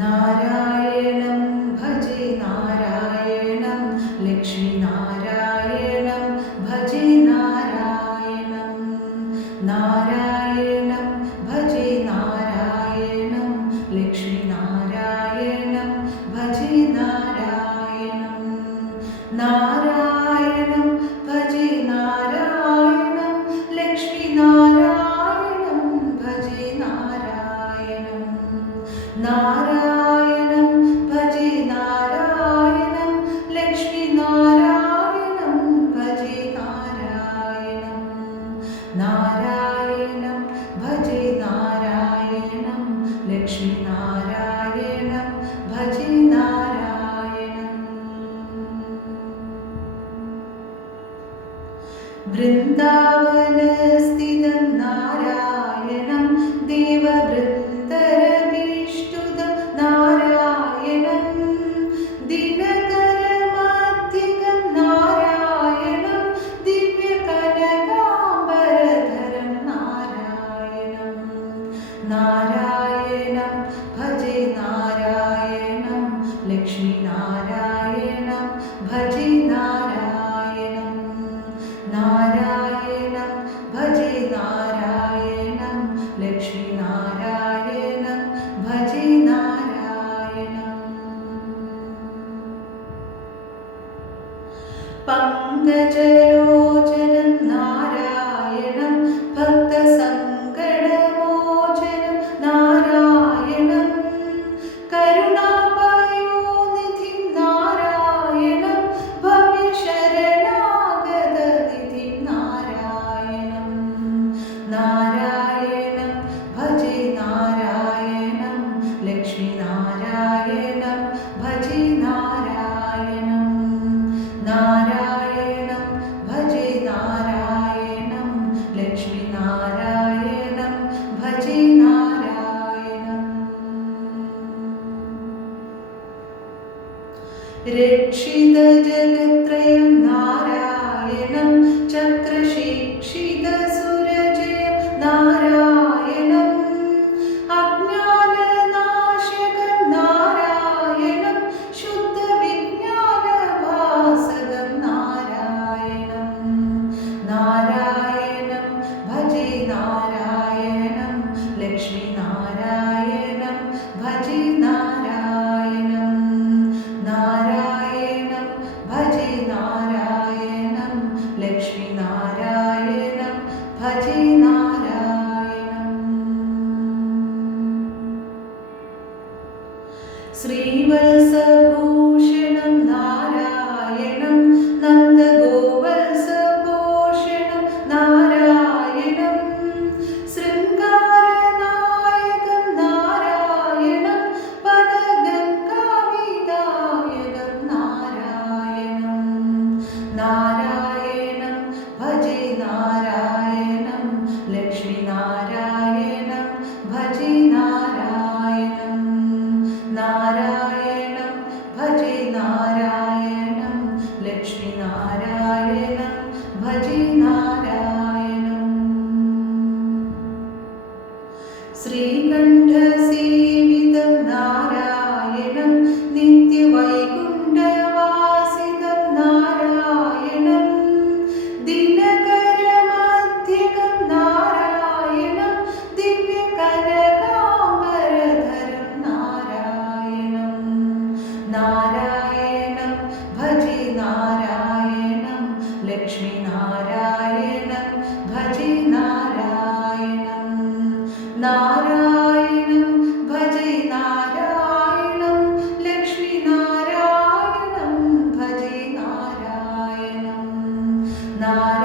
നാരായണം ഭജേ നാരായണം ലക്ഷ്മീനാരായണം ഭജേ നാരായണം നാരായണം ഭജേ നാരായണം ലക്ഷ്മീനാരായണം ഭജേ നാരായണം നാരായണം ഭജേ നാരായണം ലക്ഷ്മീനാരായണം ഭജേ നാരായണം നാരായണം ഭജേ നാരായണം ലക്ഷ്മീനാരായണം ഭജേ നാരായണം നാരായണം ഭജേ നാരായണം ലക്ഷ്മീനാരായണം ഭജേ നാരായണം വൃന്ദാവനസ്ഥിതം നാരായണം ദേവവൃന്ദരഭീഷ്ടുതം നാരായണം ദിനകരമാദ്യകം നാരായണം ദിവ്യകനകാംബരധരം നാരായണം നാരായണം ഭജേ നാരായണം ലക്ഷ്മീനാരായണം ഭജേ നാരായണം നാരായണം ഭജേ നാരായണം ലക്ഷ്മീനാരായണം ഭജേ നാരായണം പങ്കജലോചനം നാരായണം ഭക്തസങ്കടമോചനം നാരായണം കരുണാപയോനിധിം നാരായണം ഭവ്യശരണാഗതനിധിം നാരായണം നാരായണം ഭജേ നാരായണം ലക്ഷ്മീനാരായണം ഭജേ നാരായണം നാരായണം ഭജേ നാരായണം ലക്ഷ്മീനാരായണം ഭജേ നാരായണം Rakshita ജഗത്രയം നാരായണം ചക്രശിക്ഷിത സുരജയം നാരായണം അജ്ഞാനനാശകം നാരായണം ശുദ്ധവിജ്ഞാനഭാസകം നാരായണം നാരായണം ഭജേ നാരായണം ലക്ഷ്മീനാരായണം ഭജേ നാരായണം നാരായണം ഭജേ നാരായണം ലക്ഷ്മീനാരായണം ഭജേ നാരായണം ശ്രീവത്സഭൂഷണം നാരായണം നന്ദഗോവത്സഭൂഷണം നാരായണം ശൃംഗാരനായകം നാരായണം പദഗംഗാവിദായകം നാരായണം നാരായണം ഭജേ നാരായണം ലക്ഷ്മീനാരായണം ഭജേ നാരായണം നാരായണം ഭജേ നാരായണം ലക്ഷ്മീനാരായണം ഭജേ നാരായണം ശ്രീകണ്ഠസേവിതം നാരായണം നിത്യവൈകുണ്ഠവാസിതം നാരായണം ദിനകരമധ്യകം നാരായണം ദിവ്യകനകാംബരധരം നാരായണം നാരായണം ഭജേ നാരായണം ലക്ഷ്മീനാരായണം ഭജേ നാരായണം നാരായണം ഭജേ നാരായണം ലക്ഷ്മീനാരായണം ഭജേ നാരായണം നാരായണം